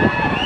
Yeah!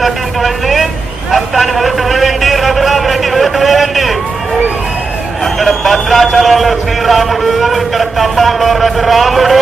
థర్టీన్కి వెళ్ళి మొత్తానికి vote వేయండి రఘురామ్ రెడ్డి ఓటు వేయండి. అక్కడ భద్రాచలంలో శ్రీరాముడు ఇక్కడ ఖమ్మంలో రఘురాముడు.